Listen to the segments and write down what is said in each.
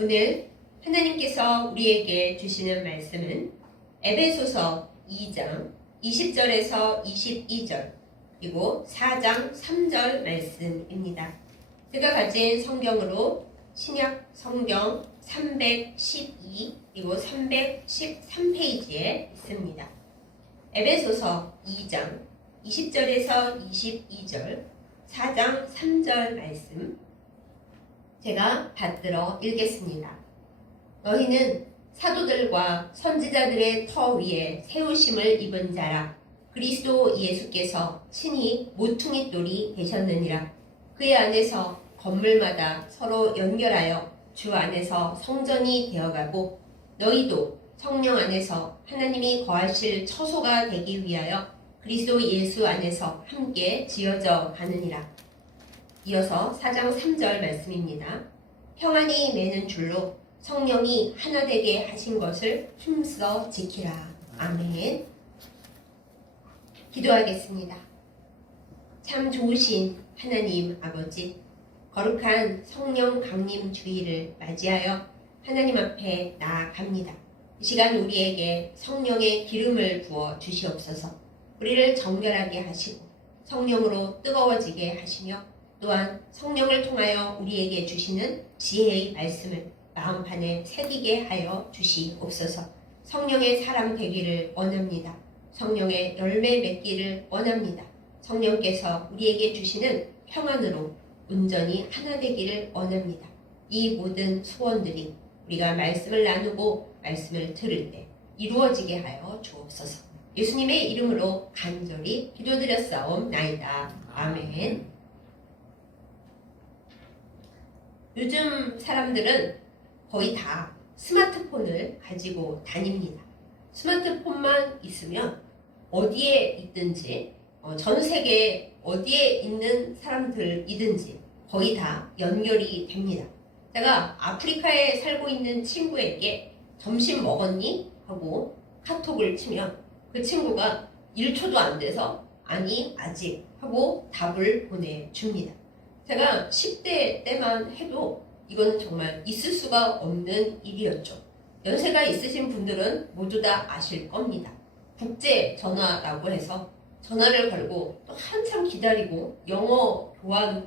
오늘 하나님께서 우리에게 주시는 말씀은 에베소서 2장 20절에서 22절 그리고 4장 3절 말씀입니다. 제가 가진 성경으로 신약 성경 312 그리고 313페이지에 있습니다. 에베소서 2장 20절에서 22절 4장 3절 말씀 제가 받들어 읽겠습니다. 너희는 사도들과 선지자들의 터 위에 세우심을 입은 자라. 그리스도 예수께서 친히 모퉁이 돌이 되셨느니라. 그의 안에서 건물마다 서로 연결하여 주 안에서 성전이 되어가고 너희도 성령 안에서 하나님이 거하실 처소가 되기 위하여 그리스도 예수 안에서 함께 지어져 가느니라. 이어서 4장 3절 말씀입니다. 평안이 매는 줄로 성령이 하나 되게 하신 것을 힘써 지키라. 아멘. 기도하겠습니다. 참 좋으신 하나님 아버지, 거룩한 성령 강림 주일을 맞이하여 하나님 앞에 나아갑니다. 이 시간 우리에게 성령의 기름을 부어 주시옵소서. 우리를 정결하게 하시고 성령으로 뜨거워지게 하시며 또한 성령을 통하여 우리에게 주시는 지혜의 말씀을 마음판에 새기게 하여 주시옵소서. 성령의 사람 되기를 원합니다. 성령의 열매 맺기를 원합니다. 성령께서 우리에게 주시는 평안으로 온전히 하나 되기를 원합니다. 이 모든 소원들이 우리가 말씀을 나누고 말씀을 들을 때 이루어지게 하여 주옵소서. 예수님의 이름으로 간절히 기도드렸사옵나이다. 아멘. 요즘 사람들은 거의 다 스마트폰을 가지고 다닙니다. 스마트폰만 있으면 어디에 있든지 전 세계 어디에 있는 사람들이든지 거의 다 연결이 됩니다. 제가 아프리카에 살고 있는 친구에게 점심 먹었니? 하고 카톡을 치면 그 친구가 1초도 안 돼서 아니 아직 하고 답을 보내줍니다. 제가 10대 때만 해도 이건 정말 있을 수가 없는 일이었죠. 연세가 있으신 분들은 모두 다 아실 겁니다. 국제 전화라고 해서 전화를 걸고 또 한참 기다리고 영어 교환을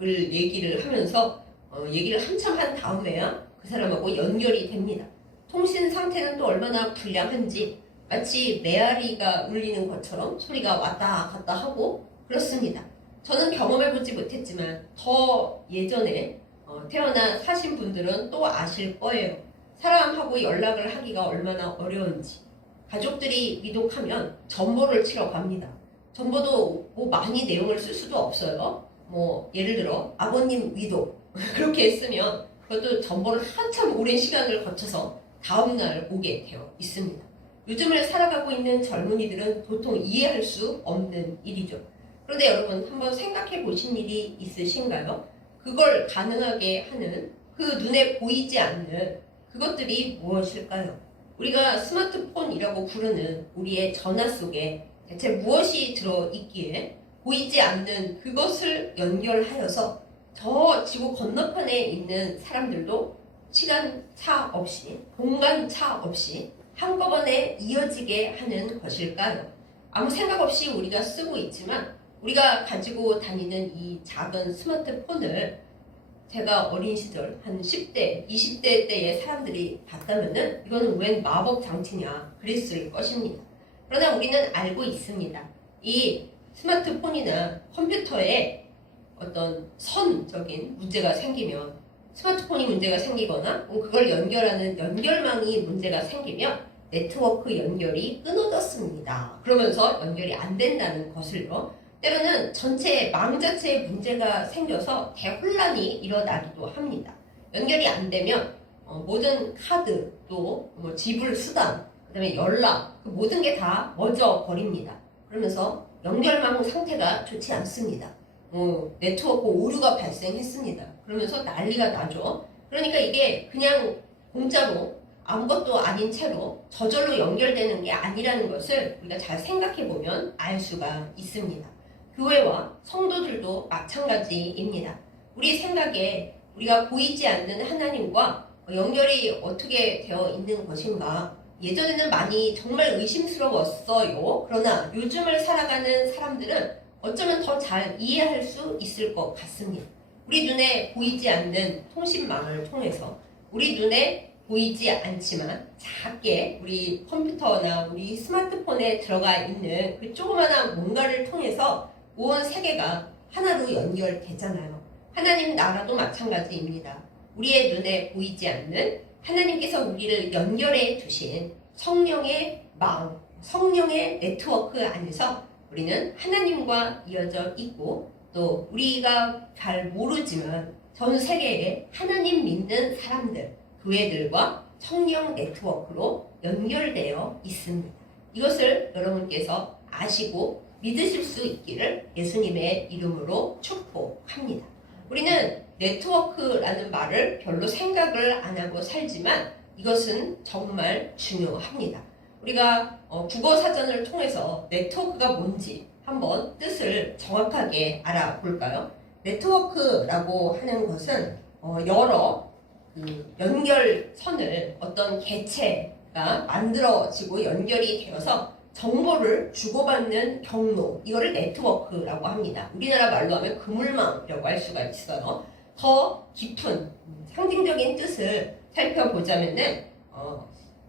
얘기를 하면서 얘기를 한참 한 다음에야 그 사람하고 연결이 됩니다. 통신 상태는 또 얼마나 불량한지 마치 메아리가 울리는 것처럼 소리가 왔다 갔다 하고 그렇습니다. 저는 경험해보지 못했지만 더 예전에 태어나 사신 분들은 또 아실 거예요. 사람하고 연락을 하기가 얼마나 어려운지. 가족들이 위독하면 전보를 치러 갑니다. 전보도 뭐 많이 내용을 쓸 수도 없어요. 뭐 예를 들어 아버님 위독 그렇게 했으면 그것도 전보를 한참 오랜 시간을 거쳐서 다음날 오게 되어 있습니다. 요즘을 살아가고 있는 젊은이들은 보통 이해할 수 없는 일이죠. 그런데 여러분 한번 생각해 보신 일이 있으신가요? 그걸 가능하게 하는 그 눈에 보이지 않는 그것들이 무엇일까요? 우리가 스마트폰이라고 부르는 우리의 전화 속에 대체 무엇이 들어있기에 보이지 않는 그것을 연결하여서 저 지구 건너편에 있는 사람들도 시간차 없이 공간차 없이 한꺼번에 이어지게 하는 것일까요? 아무 생각 없이 우리가 쓰고 있지만 우리가 가지고 다니는 이 작은 스마트폰을 제가 어린 시절 한 10대, 20대 때의 사람들이 봤다면은 이거는 웬 마법 장치냐 그랬을 것입니다. 그러나 우리는 알고 있습니다. 이 스마트폰이나 컴퓨터에 어떤 선적인 문제가 생기면 스마트폰이 문제가 생기거나 그걸 연결하는 연결망이 문제가 생기면 네트워크 연결이 끊어졌습니다. 그러면서 연결이 안 된다는 것을요. 때로는 전체 망 자체에 문제가 생겨서 대혼란이 일어나기도 합니다. 연결이 안 되면 모든 카드 또 뭐 지불 수단 그다음에 연락 그 모든 게 다 멎어 버립니다. 그러면서 연결망 상태가 좋지 않습니다. 네트워크 오류가 발생했습니다. 그러면서 난리가 나죠. 그러니까 이게 그냥 공짜로 아무것도 아닌 채로 저절로 연결되는 게 아니라는 것을 우리가 잘 생각해 보면 알 수가 있습니다. 교회와 성도들도 마찬가지입니다. 우리 생각에 우리가 보이지 않는 하나님과 연결이 어떻게 되어 있는 것인가? 예전에는 많이 정말 의심스러웠어요. 그러나 요즘을 살아가는 사람들은 어쩌면 더 잘 이해할 수 있을 것 같습니다. 우리 눈에 보이지 않는 통신망을 통해서 우리 눈에 보이지 않지만 작게 우리 컴퓨터나 우리 스마트폰에 들어가 있는 그 조그마한 뭔가를 통해서 온 세계가 하나로 연결되잖아요. 하나님 나라도 마찬가지입니다. 우리의 눈에 보이지 않는 하나님께서 우리를 연결해 두신 성령의 마음, 성령의 네트워크 안에서 우리는 하나님과 이어져 있고 또 우리가 잘 모르지만 전 세계에 하나님 믿는 사람들, 교회들과 성령 네트워크로 연결되어 있습니다. 이것을 여러분께서 아시고 믿으실 수 있기를 예수님의 이름으로 축복합니다. 우리는 네트워크라는 말을 별로 생각을 안 하고 살지만 이것은 정말 중요합니다. 우리가 국어 사전을 통해서 네트워크가 뭔지 한번 뜻을 정확하게 알아볼까요? 네트워크라고 하는 것은 여러 연결선을 어떤 개체가 만들어지고 연결이 되어서 정보를 주고받는 경로, 이거를 네트워크라고 합니다. 우리나라 말로 하면 그물망이라고 할 수가 있어요. 더 깊은 상징적인 뜻을 살펴보자면은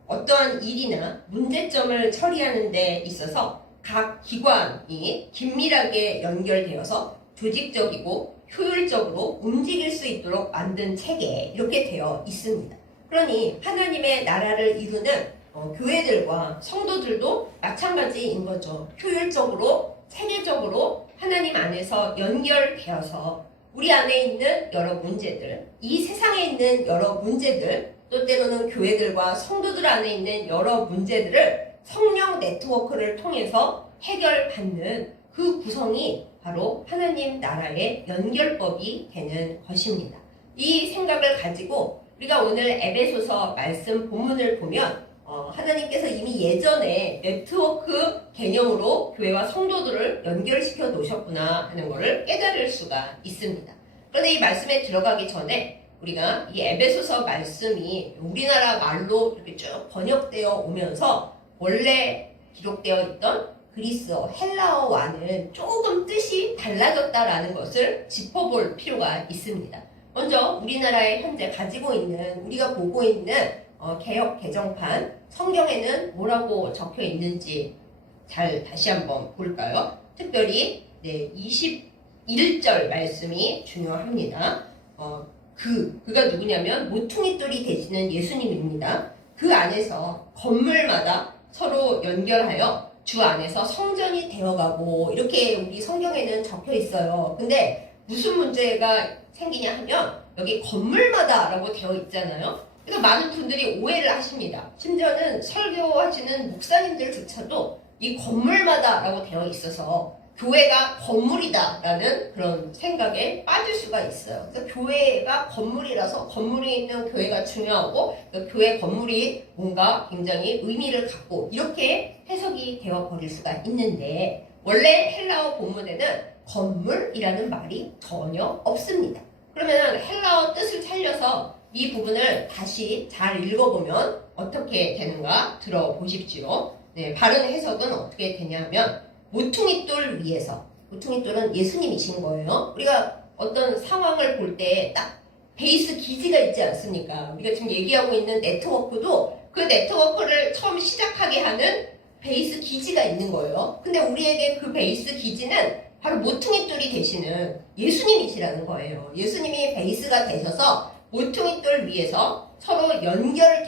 어떠한 일이나 문제점을 처리하는 데 있어서 각 기관이 긴밀하게 연결되어서 조직적이고 효율적으로 움직일 수 있도록 만든 체계, 이렇게 되어 있습니다. 그러니 하나님의 나라를 이루는 교회들과 성도들도 마찬가지인 거죠. 효율적으로, 체계적으로 하나님 안에서 연결되어서 우리 안에 있는 여러 문제들, 이 세상에 있는 여러 문제들, 또 때로는 교회들과 성도들 안에 있는 여러 문제들을 성령 네트워크를 통해서 해결받는 그 구성이 바로 하나님 나라의 연결법이 되는 것입니다. 이 생각을 가지고 우리가 오늘 에베소서 말씀 본문을 보면 하나님께서 이미 예전에 네트워크 개념으로 교회와 성도들을 연결시켜 놓으셨구나 하는 것을 깨달을 수가 있습니다. 그런데 이 말씀에 들어가기 전에 우리가 이 에베소서 말씀이 우리나라 말로 이렇게 쭉 번역되어 오면서 원래 기록되어 있던 그리스어, 헬라어와는 조금 뜻이 달라졌다라는 것을 짚어볼 필요가 있습니다. 먼저 우리나라에 현재 가지고 있는, 우리가 보고 있는 개역 개정판 성경에는 뭐라고 적혀 있는지 잘 다시 한번 볼까요? 특별히 21절 말씀이 중요합니다. 그가 누구냐면 모퉁이 돌이 되시는 예수님입니다. 그 안에서 건물마다 서로 연결하여 주 안에서 성전이 되어가고, 이렇게 우리 성경에는 적혀 있어요. 근데 무슨 문제가 생기냐 하면 여기 건물마다 라고 되어 있잖아요. 그래서 많은 분들이 오해를 하십니다. 심지어는 설교하시는 목사님들조차도 이 건물마다 라고 되어 있어서 교회가 건물이다 라는 그런 생각에 빠질 수가 있어요. 그래서 교회가 건물이라서 건물이 있는 교회가 중요하고 교회 건물이 뭔가 굉장히 의미를 갖고, 이렇게 해석이 되어 버릴 수가 있는데, 원래 헬라어 본문에는 건물이라는 말이 전혀 없습니다. 그러면 헬라어 뜻을 살려서 이 부분을 다시 잘 읽어보면 어떻게 되는가 들어보십시오. 바른 해석은 어떻게 되냐면 모퉁이돌 위에서, 모퉁이돌은 예수님이신 거예요. 우리가 어떤 상황을 볼 때 딱 베이스 기지가 있지 않습니까? 우리가 지금 얘기하고 있는 네트워크도 그 네트워크를 처음 시작하게 하는 베이스 기지가 있는 거예요. 근데 우리에게 그 베이스 기지는 바로 모퉁이돌이 되시는 예수님이시라는 거예요. 예수님이 베이스가 되셔서 모퉁이돌 위에서 서로 연결이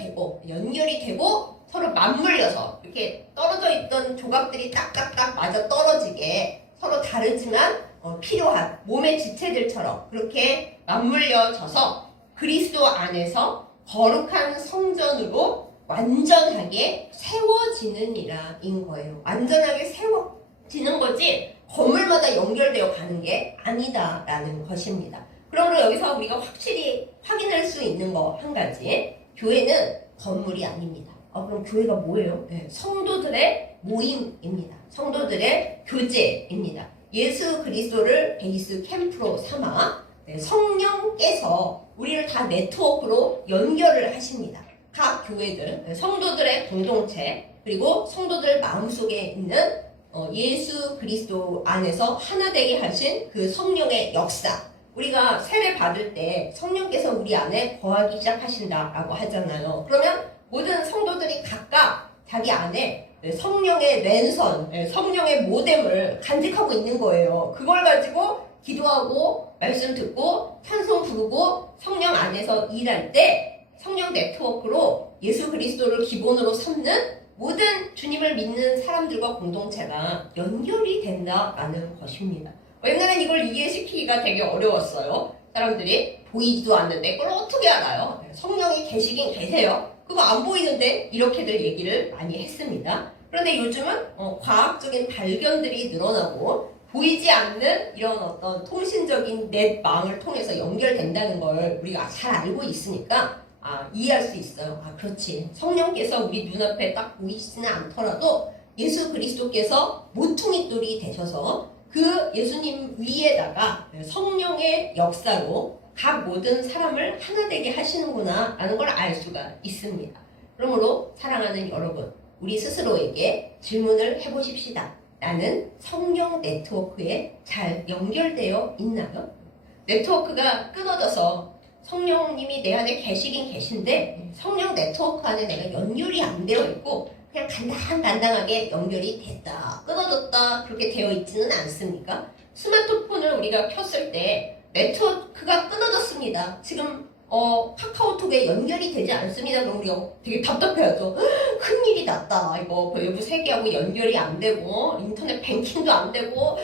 되고 서로 맞물려서 이렇게 떨어져 있던 조각들이 딱딱딱 맞아 떨어지게 서로 다르지만 필요한 몸의 지체들처럼 그렇게 맞물려져서 그리스도 안에서 거룩한 성전으로 완전하게 세워지는 이라인 거예요. 완전하게 세워지는 거지 건물마다 연결되어 가는 게 아니다라는 것입니다. 그러므로 여기서 우리가 확실히 확인할 수 있는 거 한 가지, 교회는 건물이 아닙니다. 그럼 교회가 뭐예요? 성도들의 모임입니다. 성도들의 교제입니다. 예수 그리스도를 베이스 캠프로 삼아 성령께서 우리를 다 네트워크로 연결을 하십니다. 각 교회들, 성도들의 공동체, 그리고 성도들 마음속에 있는 예수 그리스도 안에서 하나 되게 하신 그 성령의 역사. 우리가 세례 받을 때 성령께서 우리 안에 거하기 시작하신다라고 하잖아요. 그러면 모든 성도들이 각각 자기 안에 성령의 랜선, 성령의 모뎀을 간직하고 있는 거예요. 그걸 가지고 기도하고 말씀 듣고 찬송 부르고 성령 안에서 일할 때 성령 네트워크로 예수 그리스도를 기본으로 삼는 모든 주님을 믿는 사람들과 공동체가 연결이 된다라는 것입니다. 옛날엔 이걸 이해시키기가 되게 어려웠어요. 사람들이 보이지도 않는데 그걸 어떻게 알아요? 성령이 계시긴 계세요. 그거 안 보이는데 이렇게들 얘기를 많이 했습니다. 그런데 요즘은 과학적인 발견들이 늘어나고 보이지 않는 이런 어떤 통신적인 넷망을 통해서 연결된다는 걸 우리가 잘 알고 있으니까 이해할 수 있어요. 그렇지. 성령께서 우리 눈앞에 딱 보이시지는 않더라도 예수 그리스도께서 모퉁이돌이 되셔서 그 예수님 위에다가 성령의 역사로 각 모든 사람을 하나 되게 하시는구나 라는 걸 알 수가 있습니다. 그러므로 사랑하는 여러분, 우리 스스로에게 질문을 해보십시다. 나는 성령 네트워크에 잘 연결되어 있나요? 네트워크가 끊어져서 성령님이 내 안에 계시긴 계신데 성령 네트워크 안에 내가 연결이 안 되어 있고 그냥 간당간당하게 연결이 됐다, 끊어졌다 그렇게 되어 있지는 않습니까? 스마트폰을 우리가 켰을 때 네트워크가 끊어졌습니다. 지금 카카오톡에 연결이 되지 않습니다. 그럼 우리가 되게 답답해하죠. 큰일이 났다. 이거 외부 세계하고 연결이 안 되고 인터넷 뱅킹도 안 되고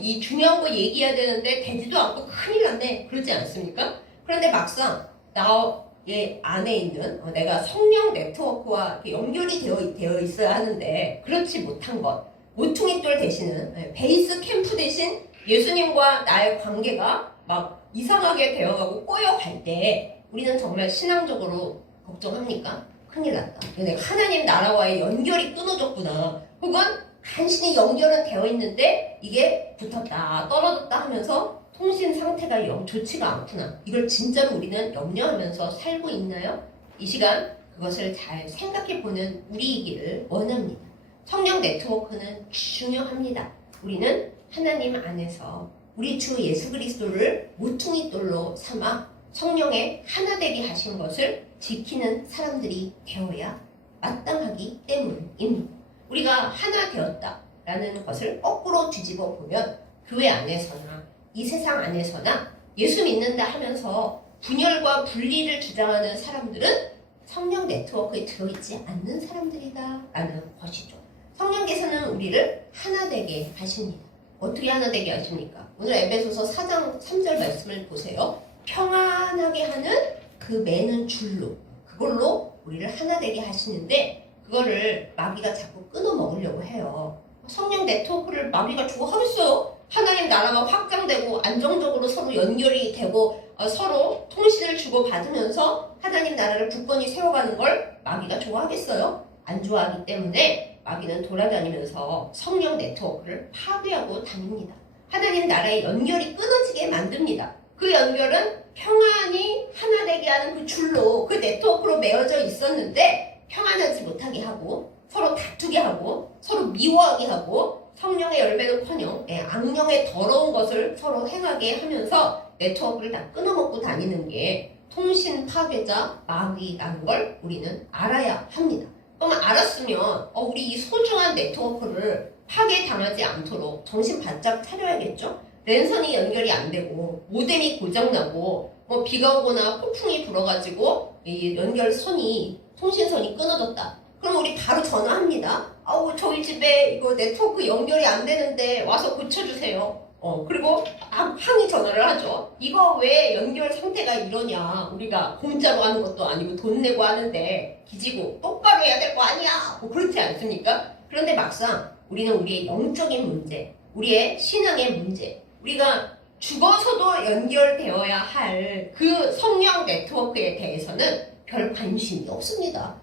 이 중요한 거 얘기해야 되는데 되지도 않고 큰일 났네. 그러지 않습니까? 그런데 막상 나의 안에 있는 내가 성령 네트워크와 연결이 되어 있어야 하는데 그렇지 못한 것, 모퉁이돌 대신은 베이스 캠프 대신 예수님과 나의 관계가 막 이상하게 되어가고 꼬여갈 때 우리는 정말 신앙적으로 걱정합니까? 큰일 났다. 내가 하나님 나라와의 연결이 끊어졌구나. 혹은 간신히 연결은 되어 있는데 이게 붙었다 떨어졌다 하면서 통신 상태가 영 좋지가 않구나. 이걸 진짜로 우리는 염려하면서 살고 있나요? 이 시간 그것을 잘 생각해보는 우리이기를 원합니다. 성령 네트워크는 중요합니다. 우리는 하나님 안에서 우리 주 예수 그리스도를 모퉁이돌로 삼아 성령의 하나 되게 하신 것을 지키는 사람들이 되어야 마땅하기 때문입니다. 우리가 하나 되었다라는 것을 거꾸로 뒤집어 보면 교회 안에서나 이 세상 안에서나 예수 믿는다 하면서 분열과 분리를 주장하는 사람들은 성령 네트워크에 들어있지 않는 사람들이다 라는 것이죠. 성령께서는 우리를 하나 되게 하십니다. 어떻게 하나 되게 하십니까? 오늘 에베소서 4장 3절 말씀을 보세요. 평안하게 하는 그 매는 줄로, 그걸로 우리를 하나 되게 하시는데 그거를 마귀가 자꾸 끊어 먹으려고 해요. 성령 네트워크를 마귀가 주고 하겠어요? 하나님 나라가 확장되고 안정적으로 서로 연결이 되고 서로 통신을 주고받으면서 하나님 나라를 굳건히 세워가는 걸 마귀가 좋아하겠어요? 안 좋아하기 때문에 마귀는 돌아다니면서 성령 네트워크를 파괴하고 다닙니다. 하나님 나라의 연결이 끊어지게 만듭니다. 그 연결은 평안히 하나 되게 하는 그 줄로, 그 네트워크로 매어져 있었는데 평안하지 못하게 하고 서로 다투게 하고 서로 미워하게 하고 성령의 열매는커녕 악령의 더러운 것을 서로 행하게 하면서 네트워크를 다 끊어먹고 다니는 게 통신 파괴자 마귀라는 걸 우리는 알아야 합니다. 그럼 알았으면 우리 이 소중한 네트워크를 파괴당하지 않도록 정신 바짝 차려야겠죠? 랜선이 연결이 안 되고 모뎀이 고장나고 비가 오거나 폭풍이 불어가지고 이 연결선이 통신선이 끊어졌다. 그럼 우리 바로 전화합니다. 저희 집에 이거 네트워크 연결이 안 되는데 와서 고쳐주세요. 그리고 항의 전화를 하죠. 이거 왜 연결 상태가 이러냐. 우리가 공짜로 하는 것도 아니고 돈 내고 하는데 기지고 똑바로 해야 될 거 아니야. 그렇지 않습니까? 그런데 막상 우리는 우리의 영적인 문제, 우리의 신앙의 문제, 우리가 죽어서도 연결되어야 할 그 성령 네트워크에 대해서는 별 관심이 없습니다.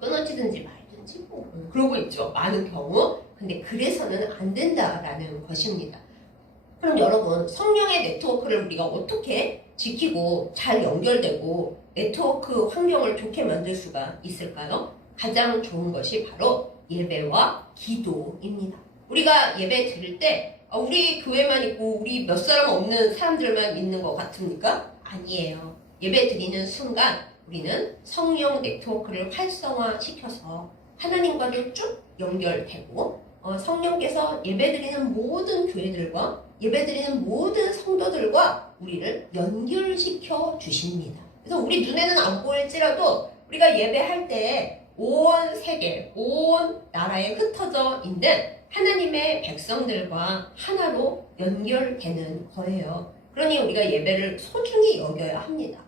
끊어지든지 말든지 그러고 있죠. 많은 경우. 근데 그래서는 안 된다라는 것입니다. 그럼 여러분, 성령의 네트워크를 우리가 어떻게 지키고 잘 연결되고 네트워크 환경을 좋게 만들 수가 있을까요? 가장 좋은 것이 바로 예배와 기도입니다. 우리가 예배 드릴 때 우리 교회만 있고 우리 몇 사람 없는 사람들만 믿는 것 같습니까? 아니에요. 예배 드리는 순간 우리는 성령 네트워크를 활성화시켜서 하나님과도 쭉 연결되고 성령께서 예배드리는 모든 교회들과 예배드리는 모든 성도들과 우리를 연결시켜 주십니다. 그래서 우리 눈에는 안 보일지라도 우리가 예배할 때 온 세계, 온 나라에 흩어져 있는 하나님의 백성들과 하나로 연결되는 거예요. 그러니 우리가 예배를 소중히 여겨야 합니다.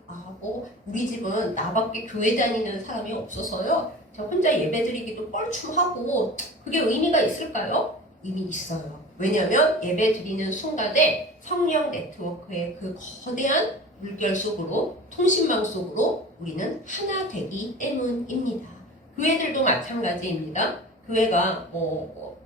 우리 집은 나밖에 교회 다니는 사람이 없어서요. 저 혼자 예배드리기도 뻘쭘하고 그게 의미가 있을까요? 의미 있어요. 왜냐하면 예배드리는 순간에 성령 네트워크의 그 거대한 물결 속으로 통신망 속으로 우리는 하나 되기 때문입니다. 교회들도 마찬가지입니다. 교회가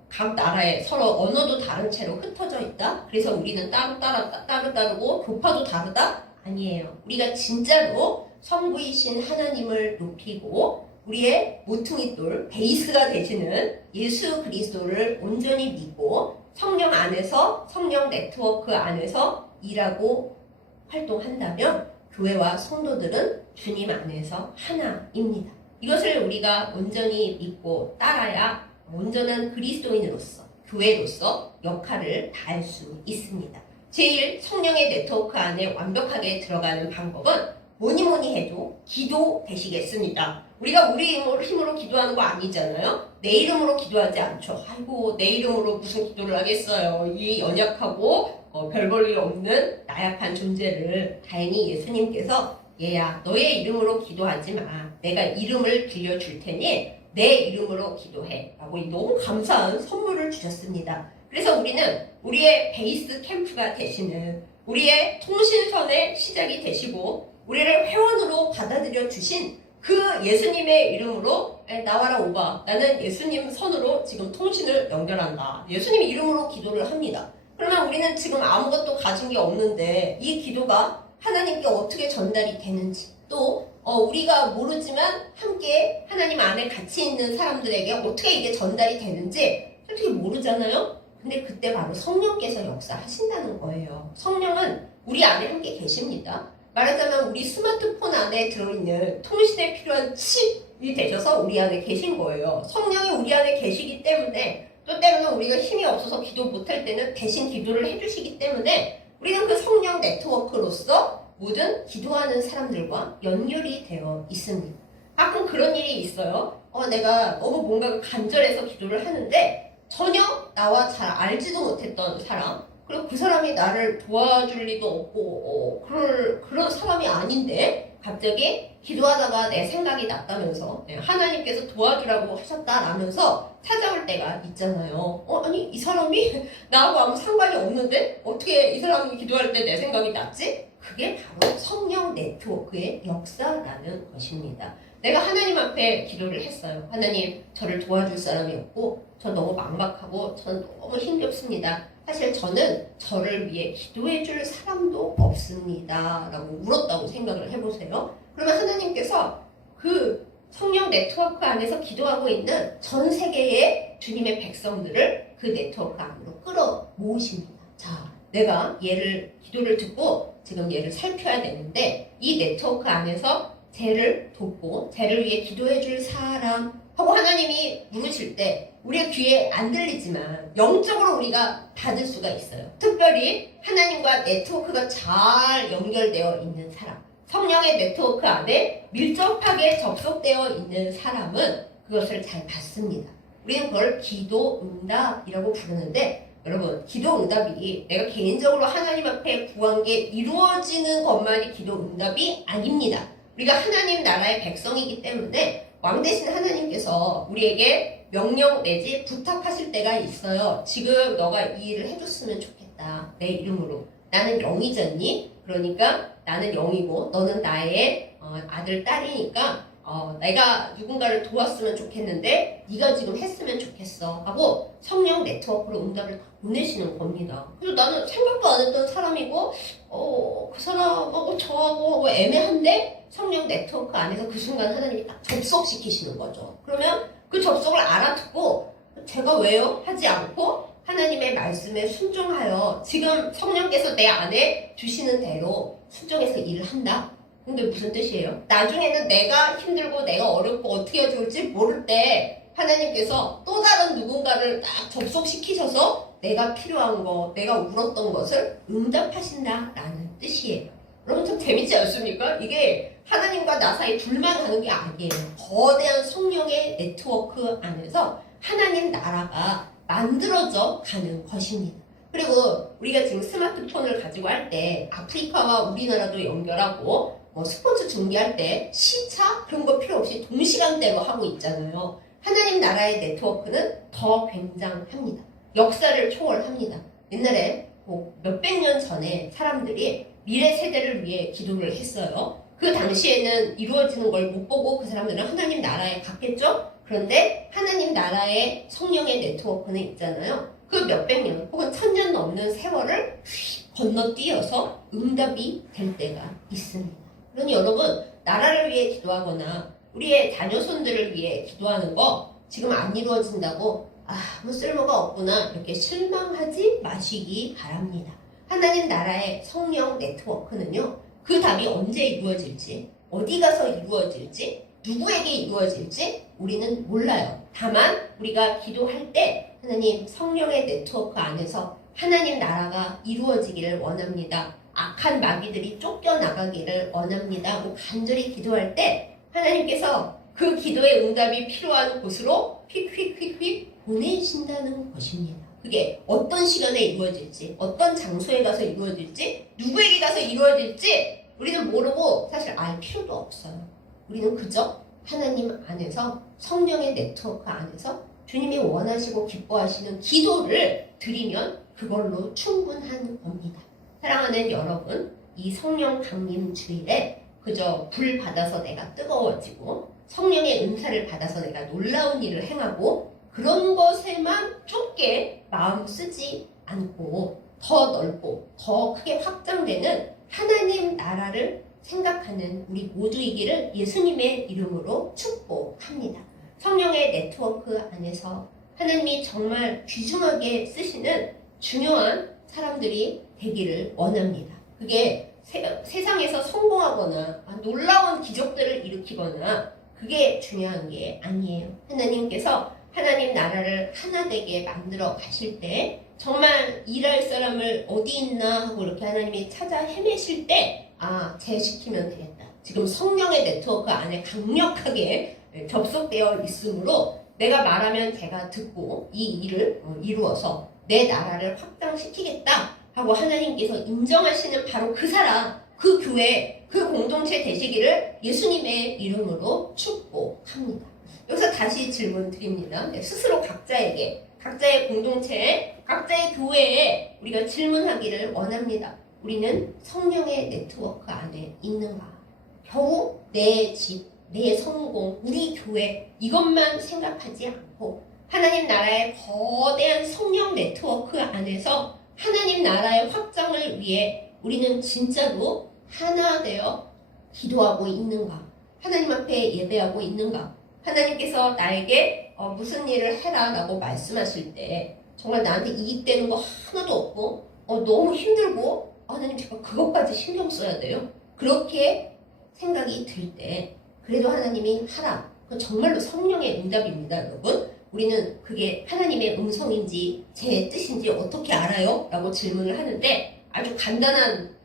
각 나라에 서로 언어도 다른 채로 흩어져 있다. 그래서 우리는 따르고 교파도 다르다? 아니에요. 우리가 진짜로 성부이신 하나님을 높이고 우리의 모퉁이돌, 베이스가 되시는 예수 그리스도를 온전히 믿고 성령 안에서, 성령 네트워크 안에서 일하고 활동한다면 교회와 성도들은 주님 안에서 하나입니다. 이것을 우리가 온전히 믿고 따라야 온전한 그리스도인으로서, 교회로서 역할을 다할 수 있습니다. 제일 성령의 네트워크 안에 완벽하게 들어가는 방법은 뭐니 해도 기도 되시겠습니다. 우리가 우리 힘으로 기도하는 거 아니잖아요. 내 이름으로 기도하지 않죠. 아이고 내 이름으로 무슨 기도를 하겠어요. 이 연약하고 별 볼 일 없는 나약한 존재를 다행히 예수님께서 얘야 너의 이름으로 기도하지 마. 내가 이름을 빌려줄 테니 내 이름으로 기도해 라고 너무 감사한 선물을 주셨습니다. 그래서 우리는 우리의 베이스 캠프가 되시는 우리의 통신선의 시작이 되시고 우리를 회원으로 받아들여 주신 그 예수님의 이름으로 나와라 오바 나는 예수님 선으로 지금 통신을 연결한다. 예수님 이름으로 기도를 합니다. 그러면 우리는 지금 아무것도 가진 게 없는데 이 기도가 하나님께 어떻게 전달이 되는지 또 우리가 모르지만 함께 하나님 안에 같이 있는 사람들에게 어떻게 이게 전달이 되는지 솔직히 모르잖아요. 근데 그때 바로 성령께서 역사하신다는 거예요. 성령은 우리 안에 함께 계십니다. 말하자면 우리 스마트폰 안에 들어있는 통신에 필요한 칩이 되셔서 우리 안에 계신 거예요. 성령이 우리 안에 계시기 때문에 또 때로는 우리가 힘이 없어서 기도 못할 때는 대신 기도를 해주시기 때문에 우리는 그 성령 네트워크로서 모든 기도하는 사람들과 연결이 되어 있습니다. 가끔 그런 일이 있어요. 내가 너무 뭔가 간절해서 기도를 하는데 전혀 나와 잘 알지도 못했던 사람 그리고 그 사람이 나를 도와줄 리도 없고 그런 사람이 아닌데 갑자기 기도하다가 내 생각이 났다면서 하나님께서 도와주라고 하셨다라면서 찾아올 때가 있잖아요. 아니 이 사람이 나하고 아무 상관이 없는데 어떻게 이 사람이 기도할 때 내 생각이 났지? 그게 바로 성령 네트워크의 역사라는 것입니다. 내가 하나님 앞에 기도를 했어요. 하나님 저를 도와줄 사람이 없고 저 너무 막막하고 전 너무 힘겹습니다. 사실 저는 저를 위해 기도해 줄 사람도 없습니다 라고 물었다고 생각을 해보세요. 그러면 하나님께서 그 성령 네트워크 안에서 기도하고 있는 전 세계의 주님의 백성들을 그 네트워크 안으로 끌어 모으십니다. 자, 내가 기도를 듣고 지금 얘를 살펴야 되는데 이 네트워크 안에서 쟤를 돕고 쟤를 위해 기도해 줄 사람 하고 하나님이 물으실 때 우리의 귀에 안 들리지만 영적으로 우리가 받을 수가 있어요. 특별히 하나님과 네트워크가 잘 연결되어 있는 사람 성령의 네트워크 안에 밀접하게 접속되어 있는 사람은 그것을 잘 받습니다. 우리는 그걸 기도응답이라고 부르는데 여러분 기도응답이 내가 개인적으로 하나님 앞에 구한 게 이루어지는 것만이 기도응답이 아닙니다. 우리가 하나님 나라의 백성이기 때문에 왕 대신 하나님께서 우리에게 명령 내지 부탁하실 때가 있어요. 지금 너가 이 일을 해줬으면 좋겠다. 내 이름으로. 나는 영이잖니? 그러니까 나는 영이고 너는 나의 아들, 딸이니까 내가 누군가를 도왔으면 좋겠는데 네가 지금 했으면 좋겠어 하고 성령 네트워크로 응답을 다 보내시는 겁니다. 그래서 나는 생각도 안 했던 사람이고 그 사람하고 저하고 애매한데 성령 네트워크 안에서 그 순간 하나님이 딱 접속시키시는 거죠. 그러면 그 접속을 알아듣고 제가 왜요? 하지 않고 하나님의 말씀에 순종하여 지금 성령께서 내 안에 주시는 대로 순종해서 일을 한다. 근데 무슨 뜻이에요? 나중에는 내가 힘들고 내가 어렵고 어떻게 해야 좋을지 모를 때 하나님께서 또 다른 누군가를 딱 접속시키셔서 내가 필요한 거, 내가 울었던 것을 응답하신다라는 뜻이에요. 여러분 참 재밌지 않습니까? 이게 하나님과 나 사이 둘만 가는 게 아니에요. 거대한 성령의 네트워크 안에서 하나님 나라가 만들어져 가는 것입니다. 그리고 우리가 지금 스마트폰을 가지고 할 때 아프리카와 우리나라도 연결하고 스포츠 중계할 때 시차 그런 거 필요 없이 동시간대로 하고 있잖아요. 하나님 나라의 네트워크는 더 굉장합니다. 역사를 초월합니다. 옛날에 몇백 년 전에 사람들이 미래 세대를 위해 기도를 했어요. 그 당시에는 이루어지는 걸 못 보고 그 사람들은 하나님 나라에 갔겠죠? 그런데 하나님 나라의 성령의 네트워크는 있잖아요. 그 몇백 년 혹은 1000년 넘는 세월을 건너뛰어서 응답이 될 때가 있습니다. 그러니 여러분 나라를 위해 기도하거나 우리의 자녀손들을 위해 기도하는 거 지금 안 이루어진다고 아무 쓸모가 없구나 이렇게 실망하지 마시기 바랍니다. 하나님 나라의 성령 네트워크는요. 그 답이 언제 이루어질지 어디 가서 이루어질지 누구에게 이루어질지 우리는 몰라요. 다만 우리가 기도할 때 하나님 성령의 네트워크 안에서 하나님 나라가 이루어지기를 원합니다. 악한 마귀들이 쫓겨나가기를 원합니다 하고 간절히 기도할 때 하나님께서 그 기도의 응답이 필요한 곳으로 휙휙휙휙 보내신다는 것입니다. 그게 어떤 시간에 이루어질지 어떤 장소에 가서 이루어질지 누구에게 가서 이루어질지 우리는 모르고 사실 알 필요도 없어요. 우리는 그저 하나님 안에서 성령의 네트워크 안에서 주님이 원하시고 기뻐하시는 기도를 드리면 그걸로 충분한 겁니다. 사랑하는 여러분, 이 성령 강림 주일에 그저 불 받아서 내가 뜨거워지고 성령의 은사를 받아서 내가 놀라운 일을 행하고 그런 것에만 좁게 마음 쓰지 않고 더 넓고 더 크게 확장되는 하나님 나라를 생각하는 우리 모두이기를 예수님의 이름으로 축복합니다. 성령의 네트워크 안에서 하나님이 정말 귀중하게 쓰시는 중요한 사람들이 되기를 원합니다. 그게 세상에서 성공하거나 놀라운 기적들을 일으키거나 그게 중요한 게 아니에요. 하나님께서 하나님 나라를 하나 되게 만들어 가실 때 정말 일할 사람을 어디 있나 하고 이렇게 하나님이 찾아 헤매실 때 제시키면 되겠다. 지금 성령의 네트워크 안에 강력하게 접속되어 있으므로 내가 말하면 제가 듣고 이 일을 이루어서 내 나라를 확장시키겠다 하고 하나님께서 인정하시는 바로 그 사람, 그 교회, 그 공동체 되시기를 예수님의 이름으로 축복합니다. 여기서 다시 질문 드립니다. 스스로 각자에게, 각자의 공동체에, 각자의 교회에 우리가 질문하기를 원합니다. 우리는 성령의 네트워크 안에 있는가? 겨우 내 집, 내 성공, 우리 교회 이것만 생각하지 않고 하나님 나라의 거대한 성령 네트워크 안에서 하나님 나라의 확장을 위해 우리는 진짜로 하나 되어 기도하고 있는가? 하나님 앞에 예배하고 있는가? 하나님께서 나에게 무슨 일을 해라 라고 말씀하실 때 정말 나한테 이익되는 거 하나도 없고 너무 힘들고 하나님 제가 그것까지 신경 써야 돼요? 그렇게 생각이 들 때 그래도 하나님이 하라. 그건 정말로 성령의 응답입니다, 여러분. 우리는 그게 하나님의 음성인지 제 뜻인지 어떻게 알아요? 라고 질문을 하는데 아주 간단한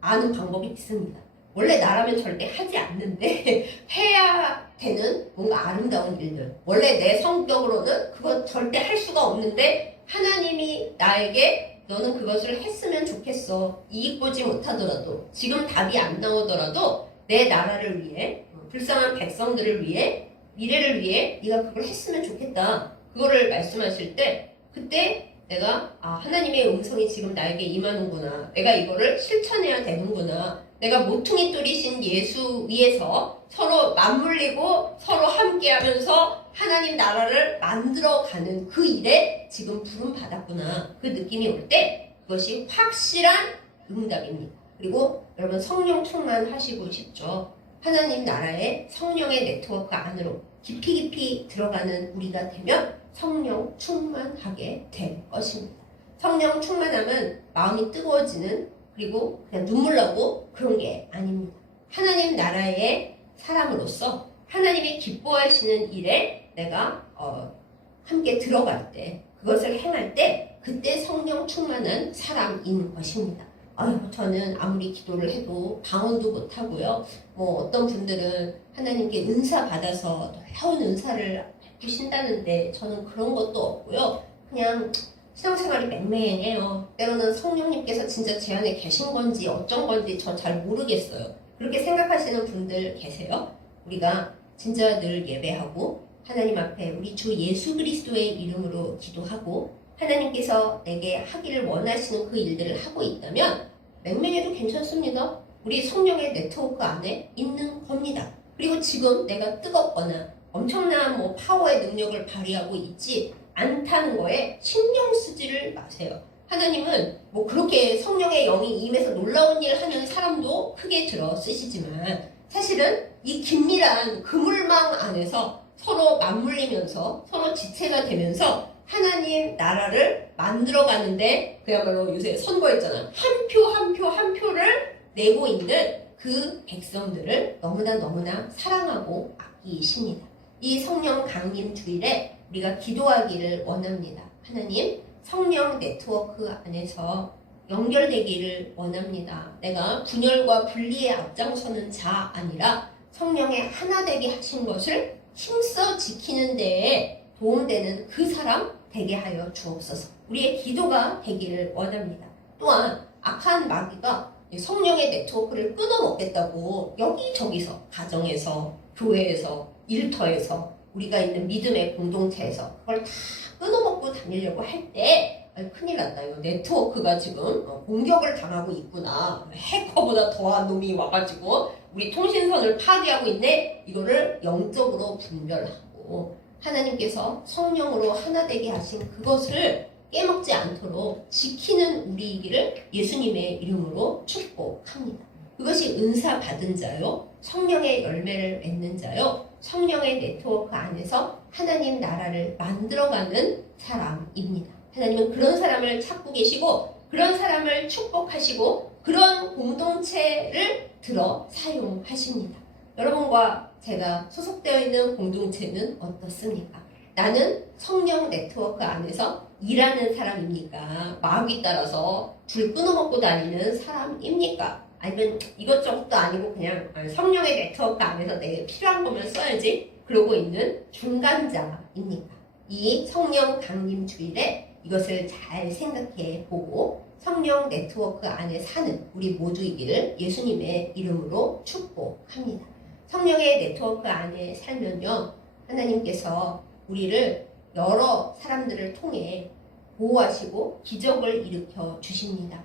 아는 방법이 있습니다. 원래 나라면 절대 하지 않는데 해야 되는 뭔가 아름다운 일들. 원래 내 성격으로는 그거 절대 할 수가 없는데 하나님이 나에게 너는 그것을 했으면 좋겠어. 이익 보지 못하더라도 지금 답이 안 나오더라도 내 나라를 위해 불쌍한 백성들을 위해 미래를 위해 네가 그걸 했으면 좋겠다. 그거를 말씀하실 때 그때 내가 하나님의 음성이 지금 나에게 임하는구나. 내가 이거를 실천해야 되는구나. 내가 모퉁이 돌이신 예수 위에서 서로 맞물리고 서로 함께하면서 하나님 나라를 만들어가는 그 일에 지금 부름 받았구나. 그 느낌이 올 때 그것이 확실한 응답입니다. 그리고 여러분 성령 충만하시고 싶죠? 하나님 나라의 성령의 네트워크 안으로 깊이 들어가는 우리가 되면 성령 충만하게 될 것입니다. 성령 충만함은 마음이 뜨거워지는 그리고 그냥 눈물 나고 그런 게 아닙니다. 하나님 나라의 사람으로서 하나님이 기뻐하시는 일에 내가 함께 들어갈 때 그것을 행할 때 그때 성령 충만한 사람인 것입니다. 저는 아무리 기도를 해도 방언도 못하고요. 어떤 분들은 하나님께 은사 받아서 놀라운 은사를 주신다는데 저는 그런 것도 없고요. 그냥 신앙생활이 맹맹해요. 때로는 성령님께서 진짜 제 안에 계신 건지 어쩐 건지 저 잘 모르겠어요. 그렇게 생각하시는 분들 계세요? 우리가 진짜 늘 예배하고 하나님 앞에 우리 주 예수 그리스도의 이름으로 기도하고 하나님께서 내게 하기를 원하시는 그 일들을 하고 있다면 맹맹해도 괜찮습니다. 우리 성령의 네트워크 안에 있는 겁니다. 그리고 지금 내가 뜨겁거나 엄청난 파워의 능력을 발휘하고 있지 않다는 거에 신경 쓰지를 마세요. 하나님은 그렇게 성령의 영이 임해서 놀라운 일 하는 사람도 크게 들어 쓰시지만 사실은 이 긴밀한 그물망 안에서 서로 맞물리면서 서로 지체가 되면서 하나님 나라를 만들어가는데 그야말로 요새 선거했잖아. 한 표를 내고 있는 그 백성들을 너무나 사랑하고 아끼십니다. 이 성령 강림 주일에 우리가 기도하기를 원합니다. 하나님 성령 네트워크 안에서 연결되기를 원합니다. 내가 분열과 분리에 앞장서는 자 아니라 성령의 하나 되게 하신 것을 힘써 지키는 데에 도움되는 그 사람 되게 하여 주옵소서. 우리의 기도가 되기를 원합니다. 또한 악한 마귀가 성령의 네트워크를 끊어먹겠다고 여기저기서 가정에서 교회에서 일터에서 우리가 있는 믿음의 공동체에서 그걸 다 끊어먹고 다니려고 할 때 큰일 났다. 이거 네트워크가 지금 공격을 당하고 있구나. 해커보다 더한 놈이 와가지고 우리 통신선을 파괴하고 있네. 이거를 영적으로 분별하고 하나님께서 성령으로 하나 되게 하신 그것을 깨먹지 않도록 지키는 우리이기를 예수님의 이름으로 축복합니다. 그것이 은사 받은 자요, 성령의 열매를 맺는 자요, 성령의 네트워크 안에서 하나님 나라를 만들어가는 사람입니다. 하나님은 그런 사람을 찾고 계시고 그런 사람을 축복하시고 그런 공동체를 들어 사용하십니다. 여러분과 제가 소속되어 있는 공동체는 어떻습니까? 나는 성령 네트워크 안에서 일하는 사람입니까? 마귀 따라서 줄 끊어먹고 다니는 사람입니까? 아니면 이것저것도 아니고 그냥 성령의 네트워크 안에서 내게 필요한 것만 써야지 그러고 있는 중간자입니까? 이 성령 강림 주일에 이것을 잘 생각해 보고 성령 네트워크 안에 사는 우리 모두이기를 예수님의 이름으로 축복합니다. 성령의 네트워크 안에 살면요, 하나님께서 우리를 여러 사람들을 통해 보호하시고 기적을 일으켜 주십니다.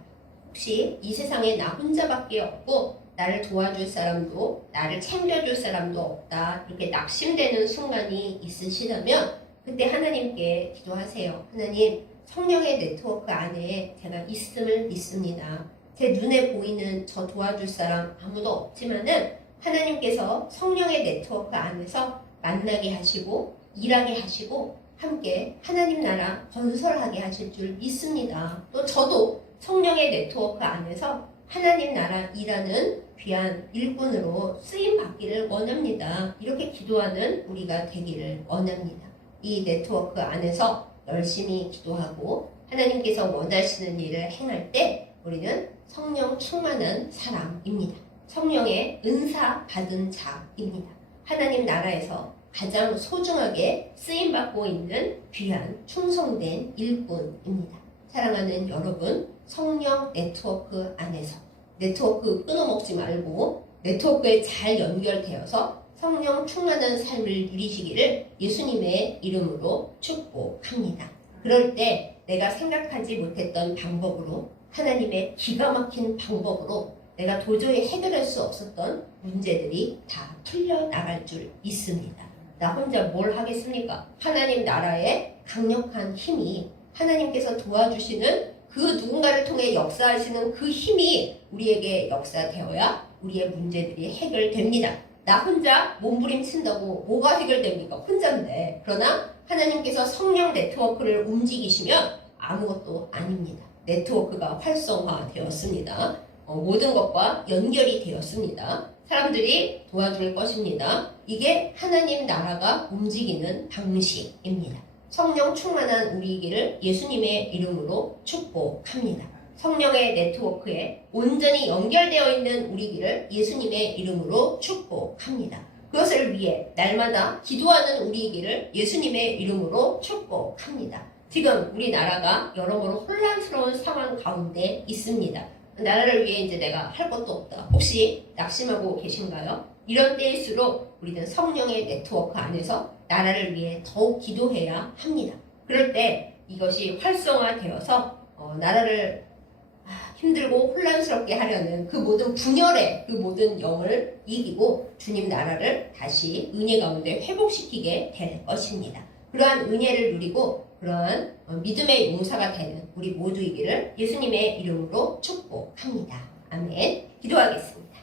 혹시 이 세상에 나 혼자밖에 없고 나를 도와줄 사람도 나를 챙겨줄 사람도 없다 이렇게 낙심되는 순간이 있으시다면 그때 하나님께 기도하세요. 하나님, 성령의 네트워크 안에 제가 있음을 믿습니다. 제 눈에 보이는 저 도와줄 사람 아무도 없지만은 하나님께서 성령의 네트워크 안에서 만나게 하시고 일하게 하시고 함께 하나님 나라 건설하게 하실 줄 믿습니다. 또 저도 성령의 네트워크 안에서 하나님 나라 일하는 귀한 일꾼으로 쓰임 받기를 원합니다. 이렇게 기도하는 우리가 되기를 원합니다. 이 네트워크 안에서 열심히 기도하고 하나님께서 원하시는 일을 행할 때 우리는 성령 충만한 사람입니다. 성령의 은사 받은 자입니다. 하나님 나라에서 가장 소중하게 쓰임받고 있는 귀한 충성된 일꾼입니다. 사랑하는 여러분, 성령 네트워크 안에서 네트워크 끊어먹지 말고 네트워크에 잘 연결되어서 성령 충만한 삶을 누리시기를 예수님의 이름으로 축복합니다. 그럴 때 내가 생각하지 못했던 방법으로 하나님의 기가 막힌 방법으로 내가 도저히 해결할 수 없었던 문제들이 다 풀려나갈 줄 믿습니다. 나 혼자 뭘 하겠습니까? 하나님 나라의 강력한 힘이 하나님께서 도와주시는 그 누군가를 통해 역사하시는 그 힘이 우리에게 역사되어야 우리의 문제들이 해결됩니다. 나 혼자 몸부림친다고 뭐가 해결됩니까? 혼자인데. 그러나 하나님께서 성령 네트워크를 움직이시면 아무것도 아닙니다. 네트워크가 활성화되었습니다. 모든 것과 연결이 되었습니다. 사람들이 도와줄 것입니다. 이게 하나님 나라가 움직이는 방식입니다. 성령 충만한 우리에게를 예수님의 이름으로 축복합니다. 성령의 네트워크에 온전히 연결되어 있는 우리에게를 예수님의 이름으로 축복합니다. 그것을 위해 날마다 기도하는 우리에게를 예수님의 이름으로 축복합니다. 지금 우리나라가 여러모로 혼란스러운 상황 가운데 있습니다. 나라를 위해 이제 내가 할 것도 없다. 혹시 낙심하고 계신가요? 이런 때일수록 우리는 성령의 네트워크 안에서 나라를 위해 더욱 기도해야 합니다. 그럴 때 이것이 활성화되어서 나라를 힘들고 혼란스럽게 하려는 그 모든 분열의 그 모든 영을 이기고 주님 나라를 다시 은혜 가운데 회복시키게 될 것입니다. 그러한 은혜를 누리고 그러한 믿음의 용사가 되는 우리 모두이기를 예수님의 이름으로 축복합니다. 아멘. 기도하겠습니다.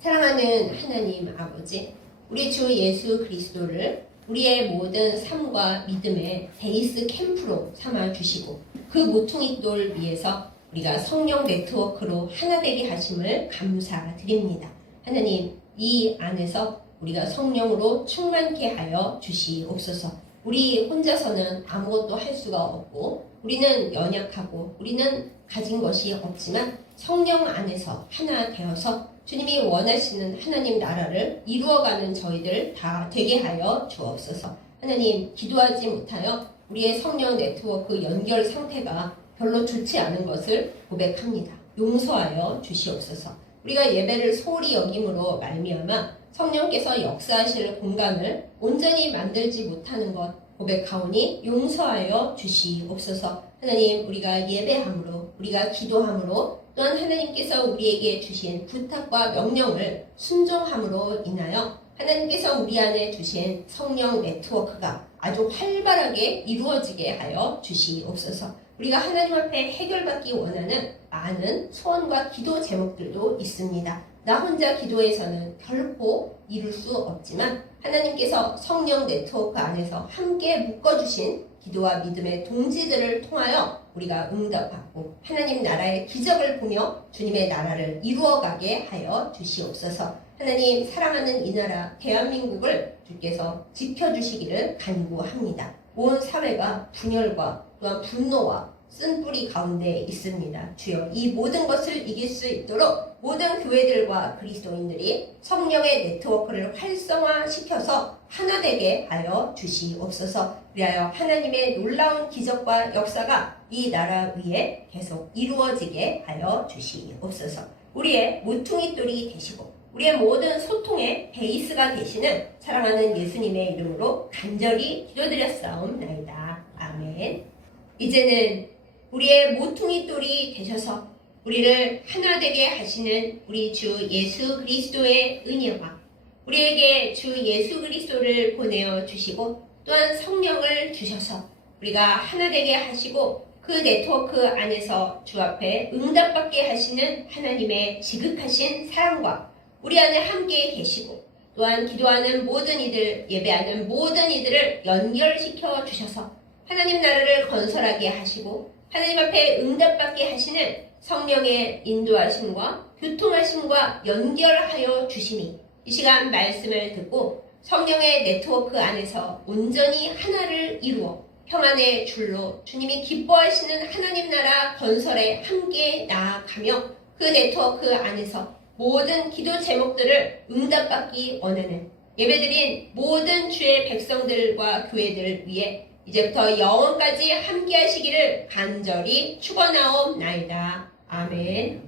사랑하는 하나님 아버지, 우리 주 예수 그리스도를 우리의 모든 삶과 믿음의 베이스 캠프로 삼아주시고 그 모퉁이 돌 위에서 우리가 성령 네트워크로 하나 되게 하심을 감사드립니다. 하나님, 이 안에서 우리가 성령으로 충만케 하여 주시옵소서. 우리 혼자서는 아무것도 할 수가 없고 우리는 연약하고 우리는 가진 것이 없지만 성령 안에서 하나 되어서 주님이 원하시는 하나님 나라를 이루어가는 저희들 다 되게 하여 주옵소서. 하나님, 기도하지 못하여 우리의 성령 네트워크 연결 상태가 별로 좋지 않은 것을 고백합니다. 용서하여 주시옵소서. 우리가 예배를 소홀히 여김으로 말미암아 성령께서 역사하실 공간을 온전히 만들지 못하는 것 고백하오니 용서하여 주시옵소서. 하나님, 우리가 예배함으로 우리가 기도함으로 또한 하나님께서 우리에게 주신 부탁과 명령을 순종함으로 인하여 하나님께서 우리 안에 주신 성령 네트워크가 아주 활발하게 이루어지게 하여 주시옵소서. 우리가 하나님 앞에 해결받기 원하는 많은 소원과 기도 제목들도 있습니다. 나 혼자 기도해서는 결코 이룰 수 없지만 하나님께서 성령 네트워크 안에서 함께 묶어주신 기도와 믿음의 동지들을 통하여 우리가 응답받고 하나님 나라의 기적을 보며 주님의 나라를 이루어가게 하여 주시옵소서. 하나님, 사랑하는 이 나라 대한민국을 주께서 지켜주시기를 간구합니다. 온 사회가 분열과 또한 분노와 쓴뿌리 가운데 있습니다. 주여, 이 모든 것을 이길 수 있도록 모든 교회들과 그리스도인들이 성령의 네트워크를 활성화시켜서 하나 되게 하여 주시옵소서. 그리하여 하나님의 놀라운 기적과 역사가 이 나라 위에 계속 이루어지게 하여 주시옵소서. 우리의 모퉁이돌이 되시고 우리의 모든 소통의 베이스가 되시는 사랑하는 예수님의 이름으로 간절히 기도드렸사옵나이다. 아멘. 이제는 우리의 모퉁이돌이 되셔서 우리를 하나 되게 하시는 우리 주 예수 그리스도의 은혜와 우리에게 주 예수 그리스도를 보내어 주시고 또한 성령을 주셔서 우리가 하나 되게 하시고 그 네트워크 안에서 주 앞에 응답받게 하시는 하나님의 지극하신 사랑과 우리 안에 함께 계시고 또한 기도하는 모든 이들, 예배하는 모든 이들을 연결시켜 주셔서 하나님 나라를 건설하게 하시고 하나님 앞에 응답받게 하시는 성령의 인도하심과 교통하심과 연결하여 주시니 이 시간 말씀을 듣고 성령의 네트워크 안에서 온전히 하나를 이루어 평안의 줄로 주님이 기뻐하시는 하나님 나라 건설에 함께 나아가며 그 네트워크 안에서 모든 기도 제목들을 응답받기 원하는 예배드린 모든 주의 백성들과 교회들을 위해 이제부터 영원까지 함께 하시기를 간절히 축원하옵나이다. 아멘.